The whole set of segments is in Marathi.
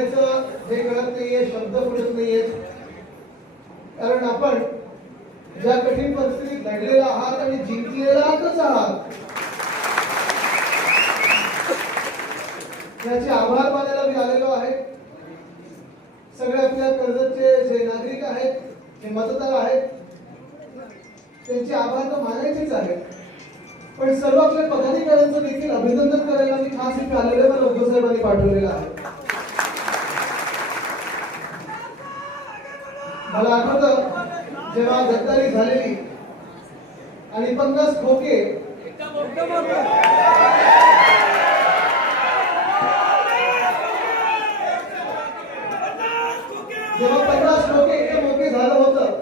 बोलायचं हे कळत नाहीये शब्द फुटत नाहीये कारण आपण ज्या कठीण परिस्थितीत लढलेला आहात आणि जिंकलेलाच आहात याचे आभार मानायला मी आलेलो आहे. सगळे आपल्या कर्जतचे जे नागरिक आहेत जे मतदार आहेत त्यांचे आभार तर मानायचेच आहेत. पण सर्व आपल्या पदाधिकाऱ्यांचं देखील अभिनंदन करायला मी खास इथे आलेले मला उद्धव साहेबांनी पाठवलेलं आहे. मला आठवत जेव्हा गद्दारी झालेली आणि पन्नास खोके जेव्हा पन्नास लोके इतके मोके झालं होतं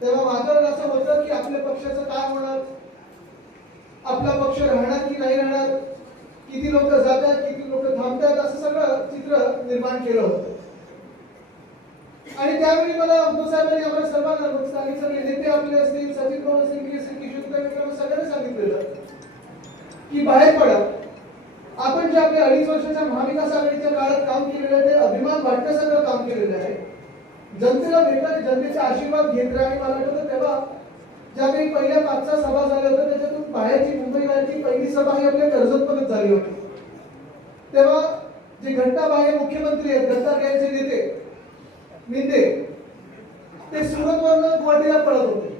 तेव्हा वातावरण असं होतं की आपल्या पक्षाचं काय होणार? आपला पक्ष राहणार की नाही राहणार? किती लोक जातात किती लोक थांबतात असं सगळं चित्र निर्माण केलं होतं. आणि त्यावेळी मला उद्धव साहेबांनी आम्हाला सर्वांना मग सगळे नेते आपले असतील सचिन पवार असतील मी असेल किशोर कुमार सगळ्यांना सांगितलेलं की बाहेर पडा. आपण जे आपल्या अडीच वर्षाच्या महाविकास आघाडीच्या काळात काम केलेलं आहे ते अभिमान वाटण्यासारखं काम केलेलं आहे. जनतेला भेटणारे जनतेचे आशीर्वाद घेत राहा आणि मला आठवतं तेव्हा ज्या काही पहिल्या पाच सहा सभा झाल्या होत्या त्याच्यातून बाहेरची मुंबई बाहेरची पहिली सभा ही आपल्या कर्जतमध्येच झाली होती. तेव्हा जे घंटाबाहेर मुख्यमंत्री आहेत घंटाबाहेरचे नेते मिंदे. ते सुरतवरनं गुवाहाटीला पळत होते.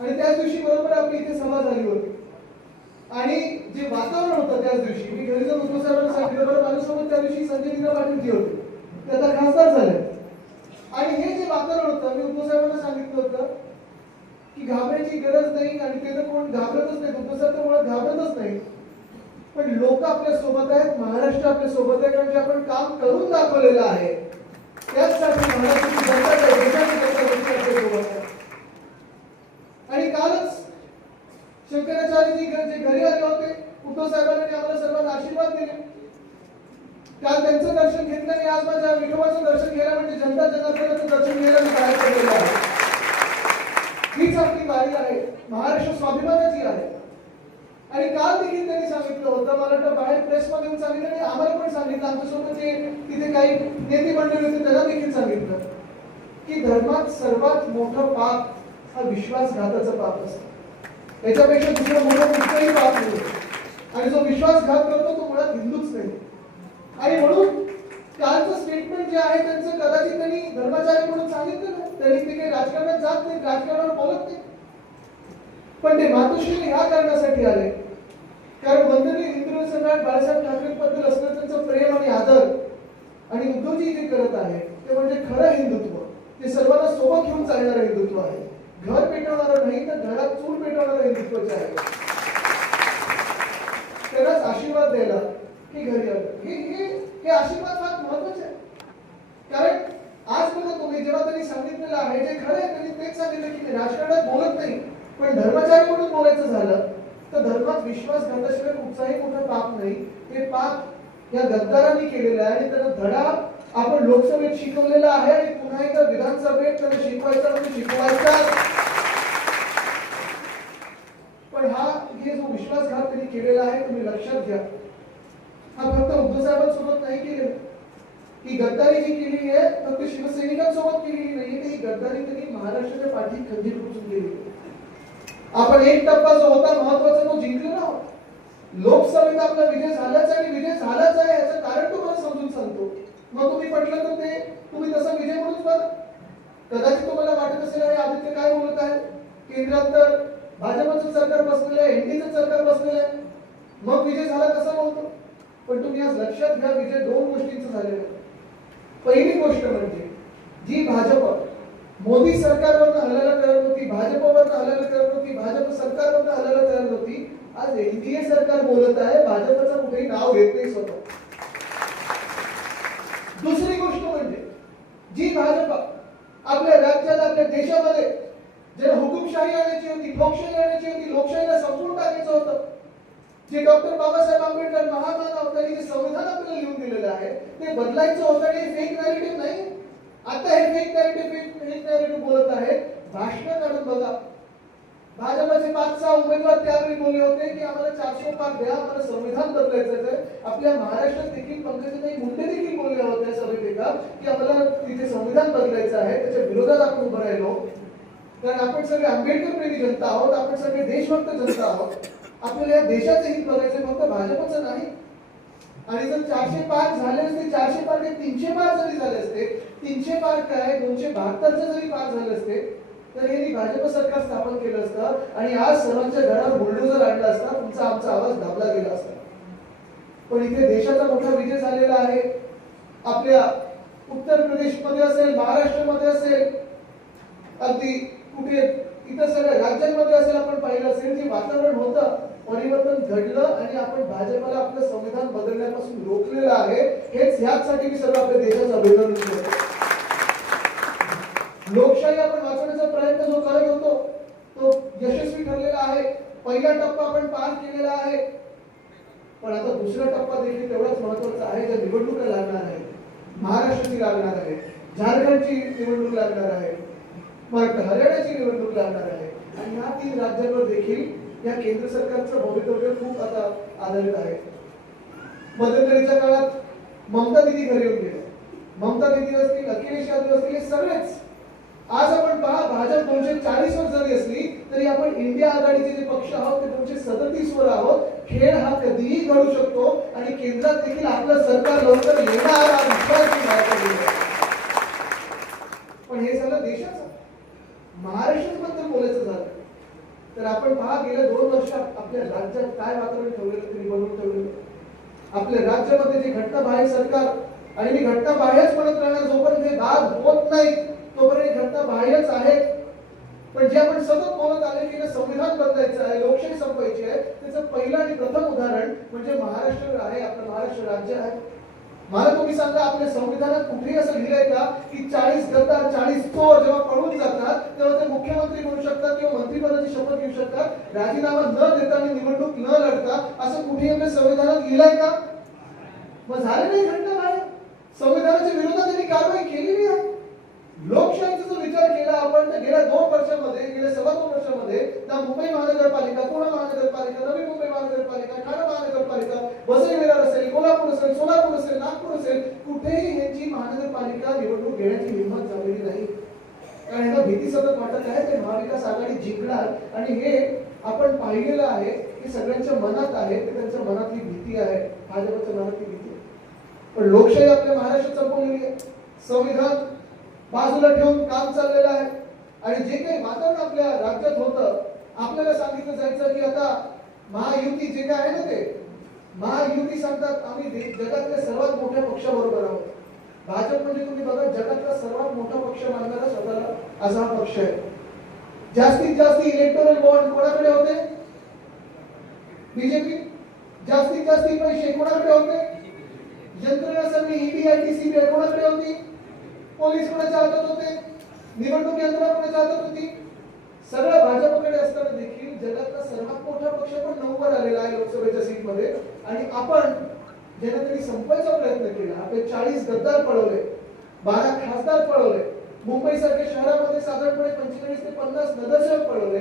आणि त्याच दिवशी बरोबर आपली इथे सभा झाली होती. आणि जे वातावरण होतं त्याच दिवशी मी घरी जाऊन उपसाहेबांना सांगितलं बरं माझ्यासोबत त्या दिवशी संजय लीला पाटील जी होते. ते आता खासदार झाले. आणि हे जे वातावरण होतं मी उपसाहेबांना सांगितलं होतं की घाबरायची गरज नाही आणि ते तर कोण घाबरतच नाही उपसाहेब तर मुळात घाबरतच नाही पण लोक आपल्यासोबत आहेत महाराष्ट्र आपल्यासोबत आहे कारण जे आपण काम करून दाखवलेलं आहे त्याचसाठी महाराष्ट्राची जनता आणि कालच शंकराचार्यजी जे घरी आले होते उद्धव साहेबांनी आम्हाला सर्वांना आशीर्वाद दिले. काल त्यांचं दर्शन घेतलं आणि आज माझ्या विठोबाचं दर्शन घ्यायला म्हणजे जनता जनार्दनाचं दर्शन घ्यायला मी बाहेर आहे. हीच आपली वारी आहे. महाराष्ट्र स्वाभिमानाची आहे. आणि काल देखील त्यांनी सांगितलं होतं मला वाटतं बाहेर प्रेस मध्ये सांगितलं आणि आम्हाला पण सांगितलं आमच्यासोबत जे तिथे काही नेते मंडळी होते त्यांना देखील सांगितलं की धर्मात सर्वात मोठं पाप हा विश्वासघाताचं पाप असतं. याच्यापेक्षा दुसरं मोठं कुठलंही पाप नाही. आणि जो विश्वासघात करतो तो मुळात हिंदूच नाही. आणि म्हणून कालचं स्टेटमेंट जे आहे त्यांचं कदाचित त्यांनी धर्माचार्य म्हणून सांगितलं ना त्यांनी ते काही राजकारणात जात नाही राजकारणावर बोलत नाही. पण ते मातोश्री या कारणासाठी आले. कारण वंदनीय हिंदू सम्राट बाळासाहेब ठाकरेंबद्दल असणं त्यांचं प्रेम आणि आदर आणि उद्धवजी जे करत आहे ते म्हणजे खरं हिंदुत्व. ते सर्वांना सोबत घेऊन चालणारं हिंदुत्व आहे. घर पेटवणारं नाही तर घरात चूल पेटवणारं हिंदुत्वच आहे. त्यांनाच आशीर्वाद द्यायला हे घरी आलं हे हे हे आशीर्वाद फार महत्त्वाचे आहे. कारण आज बघा तुम्ही जेव्हा त्यांनी सांगितलेलं आहे जे खरं आहे त्यांनी तेच सांगितलं की राजकारणात बोलत नाही. पण धर्माचारी म्हणून बोलायचं झालं तर धर्मात विश्वासघाताशिवाय कुठचाही मोठं पाप नाही. हे पाप या गद्दारांनी केलेलं आहे आणि त्यांना धडा आपण लोकसभेत शिकवलेला आहे आणि पुन्हा एकदा विधानसभेत त्यांना शिकवायचा म्हणजे शिकवायचा पण हा हे जो विश्वासघात त्यांनी केलेला आहे तुम्ही लक्षात घ्या. हा फक्त उद्धव साहेबांसोबत नाही केलेला. ही गद्दारी जी केली आहे फक्त शिवसैनिकांसोबत केलेली नाही ही गद्दारी त्यांनी महाराष्ट्राच्या पाठी खंजीर खुपसून केली. आहे. आपण एक टप्पा जो होता महत्त्वाचा तो जिंकलेला होता लोकसभेत आपला विजय झालाच आहे आणि विजय झालाच आहे याचं कारण तुम्हाला समजून सांगतो. मग तुम्ही म्हटलं तर ते तुम्ही तसा विजय म्हणून बघा कदाचित तुम्हाला वाटत असेल अरे आदित्य काय बोलत आहे? केंद्रात तर भाजपचं सरकार बसलेलं आहे एनडीचं सरकार बसलेलं आहे. मग विजय झाला कसा बोलतो पण तुम्ही आज लक्षात घ्या विजय दोन गोष्टींचं झालेलं आहे. पहिली गोष्ट म्हणजे जी भाजप मोदी सरकारवरनं हल्ल्याला तयार नव्हती भाजपवरनं हल्ल्याला तयार नव्हती भाजप सरकारवरनं हलायला तयार नव्हती आज एनडीए सरकार बोलत आहे भाजपचं कुठेही नाव घेत नाही स्वतः. दुसरी गोष्ट म्हणजे जी भाजप आपल्या राज्यात आपल्या देशामध्ये जे हुकुमशाही आणायची होती लोकशाही आणायची होती लोकशाहीला संपूर्ण टाकायचं होतं. जे डॉक्टर बाबासाहेब आंबेडकर महात्मा त्यांनी जे संविधान आपल्याला लिहून दिलेलं आहे ते बदलायचं होतं आणि फेक नॅरेटिव्ह नाही. आता हे fake narrative fake fake narrative बोलत आहे भाषण काढून बघा. भाजपाचे पाच सहा उमेदवार त्यावेळी बोलले होते की आम्हाला चारशे पाच द्या आम्हाला संविधान बदलायचं आहे. आपल्या महाराष्ट्रात देखील पंकजाताई मुंडे देखील बोलले होते सभेत एका की आम्हाला तिथे संविधान बदलायचं आहे. त्याच्या विरोधात आपण उभं राहिलो. कारण आपण सगळे आंबेडकर प्रेमी जनता आहोत. आपण सगळे देशभक्त जनता आहोत. आपल्याला या देशाचं हित बघायचं फक्त भाजपचं नाही. आणि जर चारशे पार झाले असते चारशे पार काय तीनशे पार जरी झाले असते तीनशे पार काय दोनशे बहात्तरचे जरी पार झाले असते तर यांनी भाजप सरकार स्थापन केलं असतं आणि आज सर्वांच्या घरावर बुलडोजर आणला असता तुमचा आमचा आवाज दाबला गेला असता. पण इथे देशाचा मोठा विजय झालेला आहे. आपल्या उत्तर प्रदेशमध्ये असेल महाराष्ट्रामध्ये असेल अगदी कुठे इतर सगळ्या राज्यांमध्ये असेल आपण पाहिलं असेल जे वातावरण होतं परिवर्तन घडलं आणि आपण भाजपला आपलं संविधान बदलण्यापासून रोखलेलं आहे हेच ह्याचसाठी मी सर्व आपल्या देशाचं अभिनंदन करतो. लोकशाही आपण वाचवण्याचा प्रयत्न जो करत होतो तो यशस्वी ठरलेला आहे. पहिला टप्पा आपण पार केलेला आहे. पण आता दुसरा टप्पा देखील तेवढाच महत्त्वाचा आहे ज्या निवडणुका लागणार आहेत. महाराष्ट्राची लागणार आहे. झारखंडची निवडणूक लागणार आहे. हरियाणाची निवडणूक लागणार आहे. आणि ह्या तीन राज्यांवर देखील या केंद्र सरकारचं भवितव्य खूप आता आधारित आहे. मध्यंतरीच्या काळात ममता दिदी घरी येऊन गेले ममता दिदी असतील अखिलेश यादव असतील हे सगळेच. आज आपण पहा भाजप दोनशे चाळीस वर जरी असली तरी आपण इंडिया आघाडीचे जे पक्ष आहोत ते दोनशे सदतीस वर आहोत. खेळ हा कधीही घडू शकतो आणि केंद्रात देखील आपलं सरकार लवकर येणार हा विश्वास पण हे झालं देशाचं. महाराष्ट्राबद्दल बोलायचं झालं. तर आपण पहा गेल्या दोन वर्षात आपल्या राज्यात काय वातावरण ठेवलेलं तरी बनवून ठेवलेलं आपल्या राज्यामध्ये जे बाहेर सरकार आणि मी घटनाबाह्यच म्हणत राहणार जोपर्यंत हे भाग होत नाही तोपर्यंत घटना बाहेरच आहे. पण जे आपण सतत बोलत आले की संविधान बदलायचं आहे लोकशाही संपवायची आहे त्याचं पहिलं आणि प्रथम उदाहरण म्हणजे महाराष्ट्र आहे आपलं महाराष्ट्र राज्य आहे. मला तुम्ही सांगा आपल्या संविधानात कुठेही असं लिहिलंय का की चाळीस गद्दार चाळीस चोर जेव्हा पळून जातात तेव्हा ते मुख्यमंत्री बनू शकतात किंवा मंत्रिपदाची शपथ घेऊ शकतात राजीनामा न देता आणि निवडणूक न लढता असं कुठेही आपल्या संविधानात लिहिलंय का? मग झाले नाही घटना बाहेर. संविधानाच्या विरोधात त्यांनी कारवाई केलेली आहे लोकशाहीचा जो विचार केला आपण तर गेल्या दोन वर्षामध्ये गेल्या सव्वा दोन वर्षामध्ये ना मुंबई महानगरपालिका पुणे महानगरपालिका नवी मुंबई महानगरपालिका ठाणे महानगरपालिका वसई विरार असेल कोल्हापूर असेल सोलापूर असेल नागपूर असेल कुठेही यांची महानगरपालिका निवडणूक घेण्याची हिंमत झालेली नाही. कारण यांना भीती सतत वाटत आहे ते महाविकास आघाडी जिंकणार. आणि हे आपण पाहिलेलं आहे की सगळ्यांच्या मनात आहे ते त्यांच्या मनातली भीती आहे भाजपच्या मनातली भीती पण लोकशाही आपल्या महाराष्ट्रात संपवलेली आहे. संविधान बाजूला ठेवून काम चाललेलं आहे. आणि जे काही वातावरण आपल्या राज्यात होतं आपल्याला सांगितलं जायचं की आता महायुती जे काय आहे ना ते महायुती सांगतात आम्ही जगातल्या सर्वात मोठ्या पक्षाबरोबर आहोत. भाजप म्हणजे तुम्ही बघा जगातला सर्वात मोठा पक्ष मानणारा स्वतःला असा हा पक्ष आहे. जास्तीत जास्त इलेक्टोरल बॉन्ड कोणाकडे होते? बीजेपी जास्तीत जास्त पैसे कोणाकडे होते? यंत्रणा सगळी ईडीआयटी आय सीबीआय कोणाकडे होती? पोलीस कोणाच्या हातात होते? निवडणूक यंत्रणा कोणाच्या हातात होती? सगळं भाजपकडे असताना देखील जगातला सर्वात मोठा पक्ष पण नऊवर आलेला आहे लोकसभेच्या सीटमध्ये आणि आपण ज्यांना तरी संपवायचा प्रयत्न केला आपले चाळीस गद्दार पळवले बारा खासदार पळवले मुंबईसारख्या शहरामध्ये साधारणपणे पंचेचाळीस ते पन्नास नगरसेवक पळवले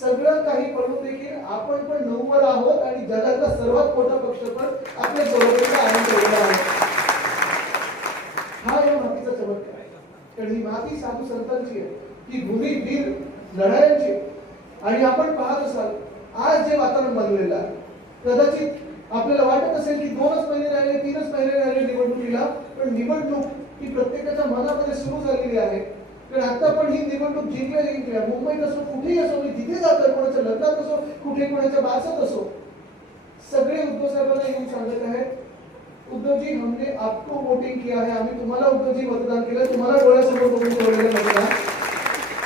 सगळं काही पळवून देखील आपण पण नऊवर आहोत आणि जगातला सर्वात मोठा पक्ष पण आपल्या बरोबरीचा आनंद आहे हा या मातीचा चमत्कार आहे. कारण ही माती साधू संतांची आहे. ही भूमी वीर लढायांची आहे. आणि आपण पाहत असाल आज जे वातावरण बनलेलं आहे कदाचित आपल्याला वाटत असेल की दोनच महिने राहिले तीनच महिने राहिले निवडणुकीला पण निवडणूक ही प्रत्येकाच्या मनामध्ये सुरू झालेली आहे. कारण आता पण ही निवडणूक जिंकल्या जिंकल्या मुंबईत असो कुठेही असो मी जिथे जातोय कोणाच्या लग्नात असो कुठे कोणाच्या बारसात असो सगळे उद्धव साहेबांना येऊन सांगत आहेत उद्धवजी हमने आपको वोटिंग किया है. आम्ही तुम्हाला उद्धवजी मतदान केलं तुम्हाला डोळ्यासमोर बघून ठेवलेलं मतदान.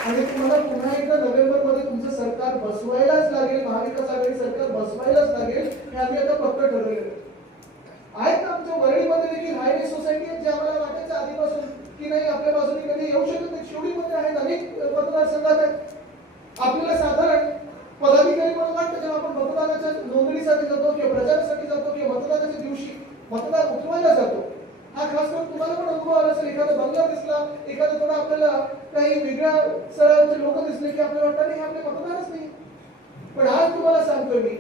आणि तुम्हाला पुन्हा एकदा नोव्हेंबरमध्ये तुमचं सरकार बसवायलाच लागेल महाविकास आघाडी सरकार बसवायला आम्ही ठरवलेलं आहेत ना आमच्या वरळीमध्ये देखील हायवे सोसायटी आहेत जे आम्हाला वाटायचं आधीपासून की नाही आपल्या बाजूने कधी येऊ शकत नाही. शिवडीमध्ये आहेत अनेक मतदारसंघात आहेत. आपल्याला साधारण पदाधिकारी म्हणून वाटतं जेव्हा आपण मतदानाच्या नोंदणीसाठी जातो किंवा प्रचारासाठी जातो किंवा मतदानाच्या दिवशी मतदार उतरवायला जातो. हा खास करून तुम्हाला पण अनुभव आला असेल एखादा बंगला दिसला एखादा थोडा आपल्याला काही वेगळ्या सरांचे लोक दिसले की आपल्याला वाटतं नाही हे आपले मतदारच नाही. पण आज तुम्हाला सांगतोय मी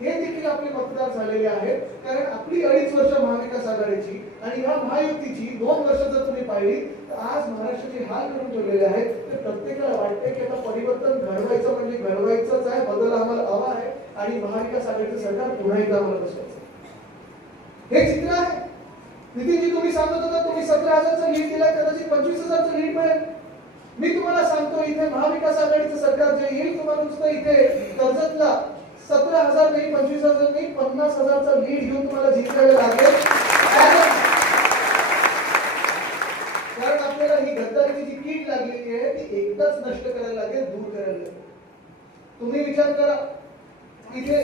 हे देखील आपले मतदार झालेले आहेत. कारण आपली अडीच वर्ष महाविकास आघाडीची आणि ह्या महायुतीची दोन वर्ष जर तुम्ही पाहिली तर आज महाराष्ट्राचे हाल करून ठेवलेले आहेत. तर प्रत्येकाला वाटते की आता परिवर्तन घडवायचं म्हणजे घडवायचंच आहे. बदल आम्हाला हवा आहे आणि महाविकास आघाडीचं सरकार पुन्हा एकदा आम्हाला बसवायचं हे चित्र आहे. नितीनजी तुम्ही सांगत होता तुम्ही सतरा हजारचा लीड दिला कदाचित पंचवीस हजारचा लीड मिळेल. मी तुम्हाला सांगतो इथे महाविकास आघाडीचं सरकार जे येईल तुम्हाला नुसतं इथे कर्जतला सतरा हजार नाही पंचवीस हजार नाही पन्नास हजारचा लीड घेऊन तुम्हाला जिंकावे लागेल. कारण आपल्याला ही गद्दारीची जी कीड लागलेली आहे ती एकदाच नष्ट करायला लागेल दूर करायला लागेल. तुम्ही विचार करा. इथे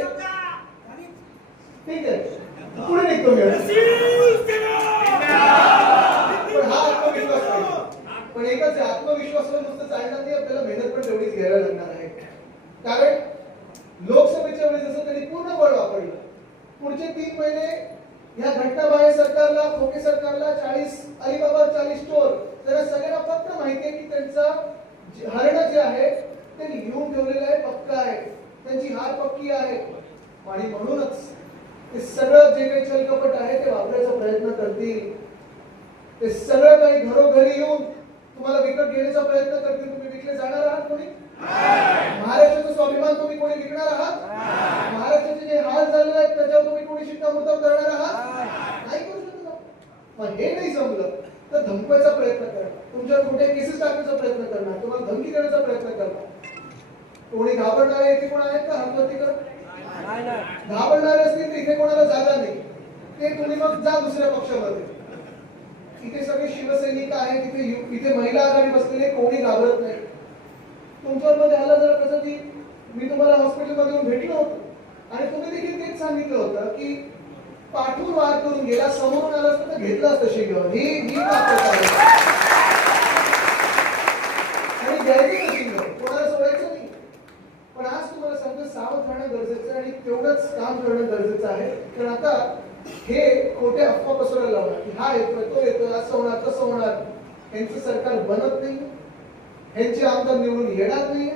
ठीक आहे. पुढे निघतो मी. पण हा आत्मविश्वास पाहिजे पण एकाच आहे आत्मविश्वासावर नुसतं चालणार नाही आपल्याला मेहनत पण तेवढीच घ्यायला लागणार आहे. कारण लोकसभेच्या वेळेस असं त्यांनी पूर्ण बळ वापरलं पुढचे तीन महिने या घटनाबाहेर सरकारला खोके सरकारला चाळीस अलिबाबा चाळीस स्टोर त्यांना सगळ्यांना फक्त माहिती आहे की त्यांचा जे- हरणं जे आहे ते लिहून ठेवलेलं आहे पक्का आहे. त्यांची हार पक्की आहे. आणि म्हणूनच ते सगळं जे काही चलकपट आहे ते वापरायचा प्रयत्न करतील. ते सगळं काही घरोघरी येऊन तुम्हाला विकत घेण्याचा प्रयत्न करतील. तुम्ही विकले जाणार आहात कोणी? महाराष्ट्राचं स्वाभिमान तुम्ही कोणी विकणार आहात? महाराष्ट्राचे जे हाल झालेले आहेत त्याच्यावर तुम्ही कोणी शिक्कामोर्तब करणार आहात? नाही करू शकत मग हे नाही जमलं तर धमकवायचा प्रयत्न करणार तुमच्यावर कुठे केसेस टाकण्याचा प्रयत्न करणार? तुम्हाला धमकी देण्याचा प्रयत्न करणार. कोणी घाबरणारे इथे कोण आहेत का हनुमती कर घाबरणारे असतील तर इथे कोणाला जागा नाही. ते तुम्ही मग जा दुसऱ्या पक्षामध्ये. इथे सगळे शिवसैनिक आहेत इथे इथे महिला आघाडी बसलेले कोणी घाबरत नाही. तुमच्यामध्ये आला आलं जरा कसं की मी तुम्हाला हॉस्पिटलमध्ये येऊन भेटलो होतो. आणि तुम्ही देखील तेच सांगितलं होतं की पाठवून वार करून गेला समोरून आला असतं तर घेतलं असतं शिंगावर ही ही आणि द्यायची कशी कोणाला सोडायचं नाही. पण आज तुम्हाला सांगतो सावध राहणं गरजेचं आहे आणि तेवढंच काम करणं गरजेचं आहे. कारण आता हे खोटे अफवा पसरायला लावणार की हा येतोय तो येतोय आज सोडणार तसं होणार यांचं सरकार बनत नाही. ह्यांचे आमदार निवडून येणार नाही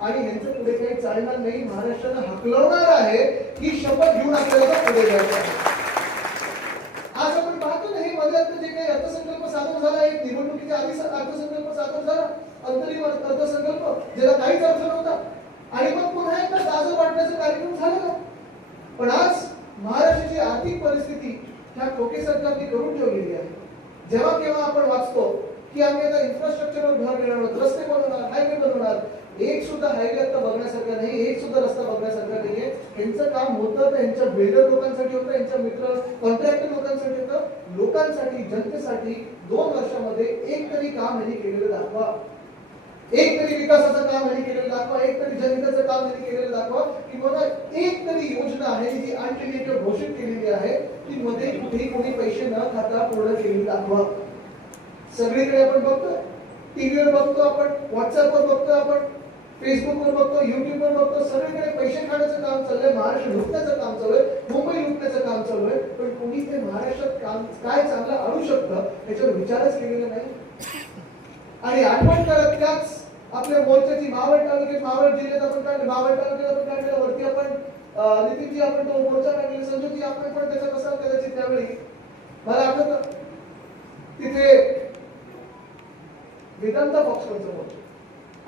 आणि ह्यांचं पुढे काही चालणार नाही. महाराष्ट्रानं हकलवणार आहे ही शपथ घेऊन आपल्याला पुढे जायचं आहे. आज आपण पाहतो ना हे मध्यात जे काही अर्थसंकल्प सादर झाला एक निवडणुकीच्या आधी अर्थसंकल्प सादर झाला. अंतरिम अर्थसंकल्प ज्याला काहीच अर्थ नव्हता. आणि मग पुन्हा एकदा गाजर वाटण्याचा कार्यक्रम झालेला. पण आज महाराष्ट्राची आर्थिक परिस्थिती ह्या खोके सरकारने करून ठेवलेली आहे. जेव्हा केव्हा आपण वाचतो की आम्ही आता इन्फ्रास्ट्रक्चरवर भर देणार आहोत रस्ते बनवणार हायवे बनवणार एक सुद्धा हायवे आता बघण्यासारखा नाही एक सुद्धा रस्ता बघण्यासारखा नाहीये. यांचं काम होतं त्यांच्या बिल्डर लोकांसाठी होतं यांच्या मित्र कॉन्ट्रॅक्टर लोकांसाठी होतं. लोकांसाठी जनतेसाठी दोन वर्षामध्ये एक तरी काम यांनी केलेलं दाखवा. एक तरी विकासाचं काम यांनी केलेलं दाखवा एक तरी जनतेचं काम यांनी केलेलं दाखवा की बघा एक तरी योजना आहे जी अल्टरनेटिव्ह घोषित केलेली आहे ती मध्ये कुठेही कोणी पैसे न खाता पूर्ण केलेली दाखवा. सगळीकडे आपण बघतोय. टीव्हीवर बघतो आपण व्हॉट्सअपवर बघतो आपण. फेसबुकवर बघतो युट्यूबवर बघतो सगळीकडे पैसे खाण्याचं काम चाललंय महाराष्ट्र लुटण्याचं काम चालू आहे मुंबई लुटण्याचं काम चालू आहे पण कोणी ते महाराष्ट्रात काम काय चांगलं आणू शकतं याच्यावर विचारच केलेला नाही. आणि आठवण करत त्याच आपल्या मोर्चाची मावळ तालुक्यात मावळ जिल्ह्यात आपण काढले मावळ तालुक्यात आपण काढलेला वरती आपण नितीनजी आपण तो मोर्चा काढलेला संजूजी आपण पण त्याचा कसा कदाचित त्यावेळी. मला आठवत तिथे वेदांता पक्षांचं मोर्चा.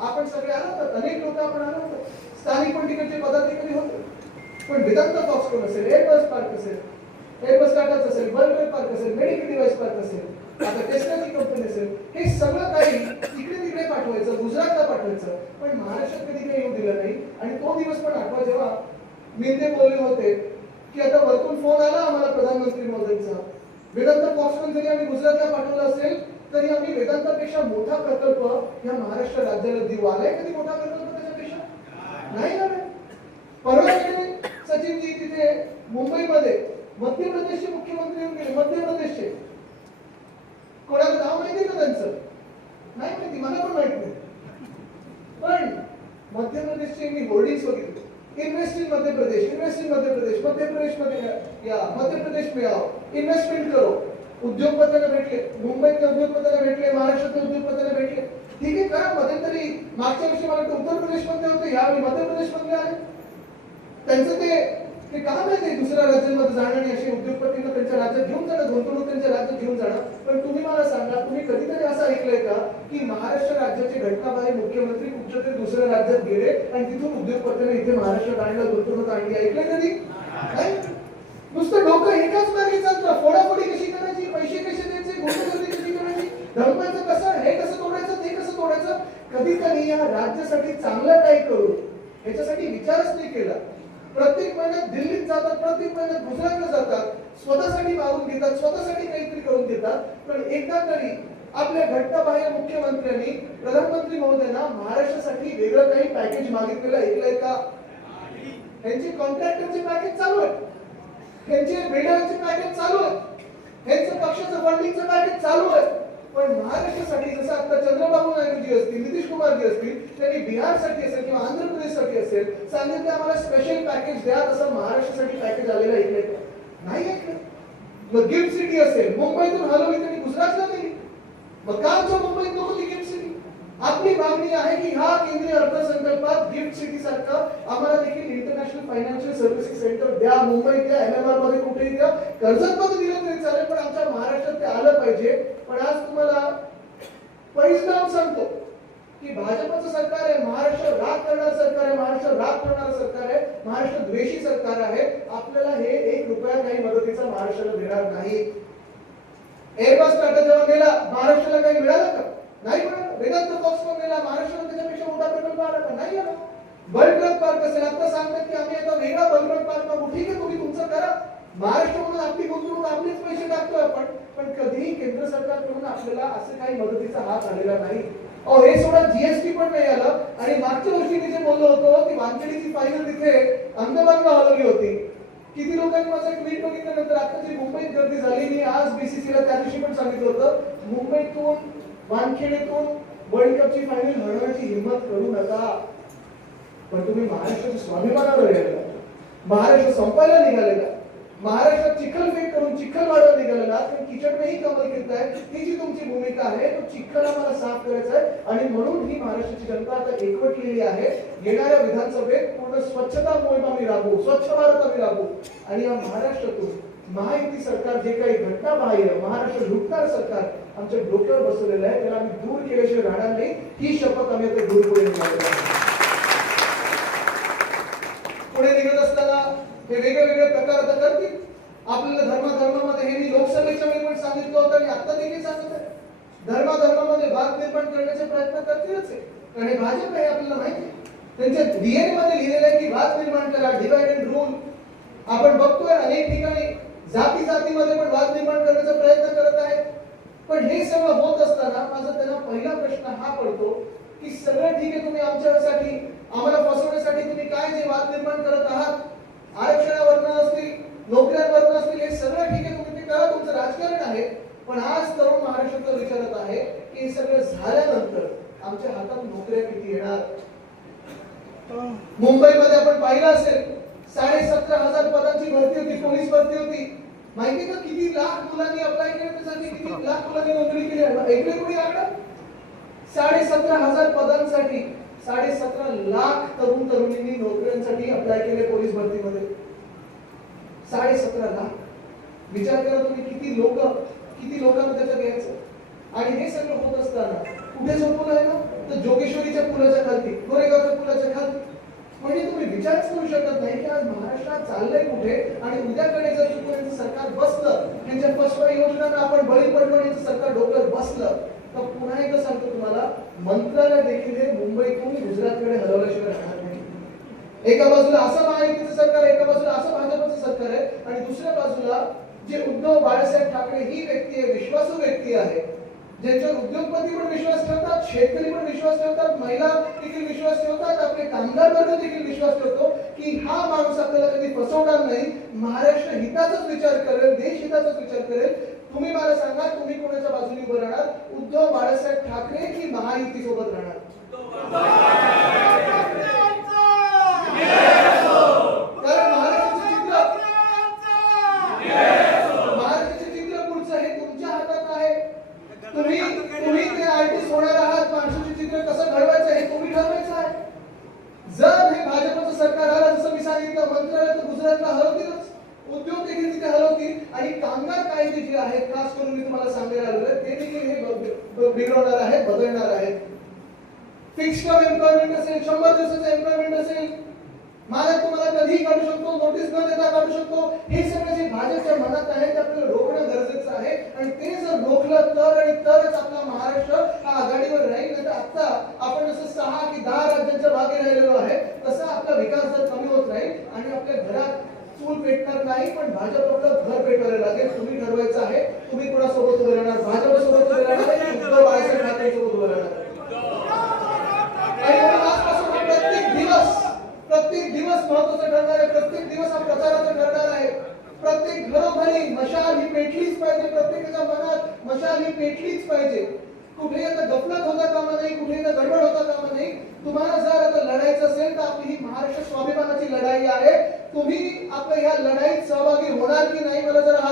आपण सगळे आलो होतो अनेक लोक आपण आलो होतो स्थानिक पण तिकडचे पदाधिकारी होते. पण वेदांता कोण असेल? एअरबस पार्क असेल. एअरबस टाटाच असेल बर्गर पार्क असेल मेडिकल डिवाइस पार्क असेल. आता टेस्टाची कंपनी असेल. हे सगळं काही इकडे तिकडे पाठवायचं गुजरातला पाठवायचं. पण महाराष्ट्रात कधी काही येऊ दिलं नाही. आणि तो दिवस पण आठवा जेव्हा मिंदे बोलले होते की आता वरतून फोन आला आम्हाला प्रधानमंत्री मोदींचा. वेदांत फॉक्सकॉन जरी आम्ही गुजरातला पाठवलं असेल तरी आम्ही वेदांतापेक्षा मोठा प्रकल्प या महाराष्ट्र राज्याला देऊ. आलाय कधी मोठा प्रकल्प त्याच्यापेक्षा? नाही आलाय. परवा सचिनजी तिथे मुंबईमध्ये मध्य प्रदेशचे मुख्यमंत्री येऊन गेले. मध्य प्रदेशचे. कोणाला नाव माहिती का त्यांचं? नाही माहिती. मला पण माहीत नाही. पण मध्य प्रदेशचे मी होर्डिंग्स बघितले invest in Madhya Pradesh. Invest in Madhya प्रदेश. मध्य प्रदेशमध्ये या मध्य प्रदेश में इन्व्हेस्टमेंट करो. उद्योगपत्याला भेटले मुंबईतल्या उद्योगपत्याला भेटले महाराष्ट्रातल्या उद्योगपत्याला भेटले. ठीक आहे करा मध्यंतरी मागच्या वर्षी मला वाटतं उत्तर प्रदेशमध्ये होते यावेळी मध्य प्रदेशमध्ये आले. त्यांचं ते ते काम आहे ते दुसऱ्या राज्यांमध्ये जाणं आणि असे उद्योगपतींना त्यांच्या राज्यात घेऊन जाणं गुंतवणूक त्यांच्या राज्यात घेऊन जाणं. पण तुम्ही मला सांगा तुम्ही कधीतरी असं ऐकलंय का की महाराष्ट्र राज्याचे घटनाबाई मुख्यमंत्री कुठच्या तरी दुसऱ्या राज्यात गेले आणि तिथून उद्योगपतीने इथे महाराष्ट्रात आणलं गुंतवणूक आणली ऐकलंय कधी? नुसतं डोकं एकाच मार्गे चालतं फोडाफोडी कशी कसे करायची धर्माचं कसं हे कसं तोडायचं ते कसं तोडायचं? कधी कधी या राज्यासाठी चांगलं काही करू. ह्याच्यासाठी विचारच नाही केला. प्रत्येक महिन्यात दिल्लीत जातात प्रत्येक महिन्यात गुजरातला जातात स्वतःसाठी मागून घेतात स्वतःसाठी काहीतरी करून घेतात पण एकदा तरी आपल्या घटनाबाह्य मुख्यमंत्र्यांनी प्रधानमंत्री महोदयांना महाराष्ट्रासाठी वेगळं काही पॅकेज मागितलेलं ऐकलंय का? त्यांचे कॉन्ट्रॅक्टरचे पॅकेज चालू आहे. त्यांचे बिल्डरचे पॅकेज चालू आहे. हेच पक्षाचं फंडिंगचं पॅकेज चालू आहे. पण महाराष्ट्रासाठी जसं आता चंद्रबाबू नायडूजी असतील नितीश कुमारजी असतील त्यांनी बिहारसाठी असेल किंवा आंध्र प्रदेशसाठी असेल सांगितलं आम्हाला स्पेशल पॅकेज द्या तसं महाराष्ट्रासाठी पॅकेज आलेलं ऐकलंय का? नाही ऐकलं मग गिफ्ट सिटी असेल मुंबईतून हलवली त्यांनी गुजरातला नाही मग का आमच्या मुंबईत नको ती गिफ्ट सिटी आपली मागणी आहे की ह्या केंद्रीय अर्थसंकल्पात गिफ्ट सिटी सारखं आम्हाला देखील इंटरनॅशनल फायनान्शियल सर्व्हिसेस सेंटर द्या. मुंबईत द्या एमएमआरमध्ये कुठेही द्या. कर्जत मध्ये दिलं तरी चालेल पण आमच्या महाराष्ट्रात ते आलं पाहिजे पण आज तुम्हाला परिणाम सांगतो की भाजपचं सरकार आहे महाराष्ट्र राग करणारं सरकार आहे महाराष्ट्र राग करणारं सरकार आहे महाराष्ट्र द्वेषी सरकार आहे. आपल्याला हे एक रुपया काही मदतीचा महाराष्ट्राला मिळणार नाही. एअरबस टाटा जेव्हा गेला महाराष्ट्राला काही मिळालं का? नाही मिळालं. वेदांत फॉक्सकॉन गेला महाराष्ट्राला त्याच्यापेक्षा मोठा प्रकल्प आला का? नाही आला. बलट्रक पार्क असेल. आता सांगतात की आम्ही आता वेगळा बलट्रक पार्क मागू ठीक आहे तुम्ही तुमचं करा. महाराष्ट्रामधून आपली गुंतवणूक आपलेच पैसे टाकतोय. आपण पण कधीही केंद्र सरकारकडून आपल्याला असं काही मदतीचा हात आलेला नाही. अहो हे सोडा जीएसटी पण नाही आलं. आणि मागच्या वर्षी मी जे बोललो होतो ती वानखेडीची फायनल तिथे अहमदाबादला हलवली होती. किती लोकांनी माझा ट्विट बघितल्यानंतर आता जी मुंबईत गर्दी झाली. मी आज बीसीसीला त्या दिवशी पण सांगितलं होतं मुंबईतून वानखेडेतून वर्ल्ड कपची फायनल हरवण्याची हिंमत करू नका. पण तुम्ही महाराष्ट्राच्या स्वाभिमानावर महाराष्ट्र संपायला निघालेला. महाराष्ट्रात चिखलफेक करून चिखल वाढवत निघालेला तुम्ही किचड ही कमल करताय. ही जी तुमची भूमिका आहे तो चिखल आम्हाला साफ करायचा आहे. आणि म्हणून ही महाराष्ट्राची जनता आता एकवटलेली आहे. येणाऱ्या विधानसभेत पूर्ण स्वच्छता मोहीम आम्ही राबवू. स्वच्छ भारत आम्ही राबवू. आणि या महाराष्ट्रातून महायुती सरकार जे काही घटना बाह्य महाराष्ट्र लुटणार सरकार आमच्या डोक्यावर बसवलेलं आहे. त्याला आम्ही दूर केल्याशिवाय राहणार नाही. ही शपथ आम्ही आता दूर करून पुढे निघत असताना हे वेगवेगळे प्रकार आता करतील. आपल्याला धर्माधर्मामध्ये हे मी लोकसभेच्या वेळी पण सांगितलं होतं आणि आता देखील सांगत आहे. धर्माधर्मामध्ये भाग निर्माण करण्याचे प्रयत्न करतीलच आहे कारण हे भाजप आहे आपल्याला माहिती आहे. त्यांच्या डीएनए मध्ये लिहिलेलं आहे की वाद निर्माण करा डिवाइड अँड रूल आपण बघतोय अनेक ठिकाणी जाती जातीमध्ये पण वाद निर्माण करण्याचा प्रयत्न करत आहे पण हे सगळं होत असताना माझा त्यांना पहिला प्रश्न हा पडतो की सगळं ठीक आहे तुम्ही आमच्यासाठी आम्हाला फसवण्यासाठी तुम्ही काय जे वाद निर्माण करत आहात आरक्षणावरनं असतील नोकऱ्यांवरनं असतील हे सगळं ठीक आहे तुम्ही करा तुमचं राजकारण आहे. पण आज तरुण महाराष्ट्रात विचारत आहे की हे सगळं झाल्यानंतर आमच्या हातात नोकऱ्या किती येणार? मुंबईमध्ये आपण पाहिलं असेल साडे सतरा हजार पदांची भरती होती पोलीस भरती होती. माहिती का किती लाख मुलांनी अप्लाय केले किती लाख मुलांनी नोकरी केली ऐकले कोणी आकडा? साडे सतरा हजार पदांसाठी साडे सतरा लाख तरुण तरुणींनी नोकऱ्यांसाठी अप्लाय केले पोलीस भरतीमध्ये. साडे सतरा लाख. विचार करा तुम्ही किती लोक किती लोकांना त्याचं घ्यायचं. आणि हे सगळं होत असताना कुठे झोपून आहे ना? तर जोगेश्वरीच्या पुलाच्या खालती गोरेगावच्या पुलाच्या खालती. म्हणजे तुम्ही विचारच करू शकत नाही की आज महाराष्ट्रात चाललंय कुठे? आणि उद्याकडे जर चुकून सरकार बसलं त्यांच्या फसवा योजनांना आपण बळी पडलो आणि सरकार डोक्यावर बसलं तर पुन्हा एकदा सांगतो तुम्हाला मंत्रालय देखील हे मुंबईतून गुजरातकडे हलवल्याशिवाय राहणार नाही. एका बाजूला असं महायुतीचं सरकार आहे एका बाजूला असं भाजपचं सरकार आहे आणि दुसऱ्या बाजूला जे उद्धव बाळासाहेब ठाकरे ही व्यक्ती आहे विश्वासू व्यक्ती आहे ज्यांच्यावर उद्योगपती पण विश्वास ठेवतात शेतकरी पण विश्वास ठेवतात महिला देखील विश्वास ठेवतात आपले कामगार वर्ग देखील विश्वास ठेवतो की हा माणूस आपल्याला कधी फसवणार नाही. महाराष्ट्र हिताचाच विचार करेल देश हिताचाच विचार करेल तुम्ही मला सांगा तुम्ही कोणाच्या बाजूने उभं राहणार? उद्धव बाळासाहेब ठाकरे की महायुती सोबत राहणार? भेटणार नाही पण भाजपला घर भेटायला लागेल. तुम्ही आपल्याला जर हा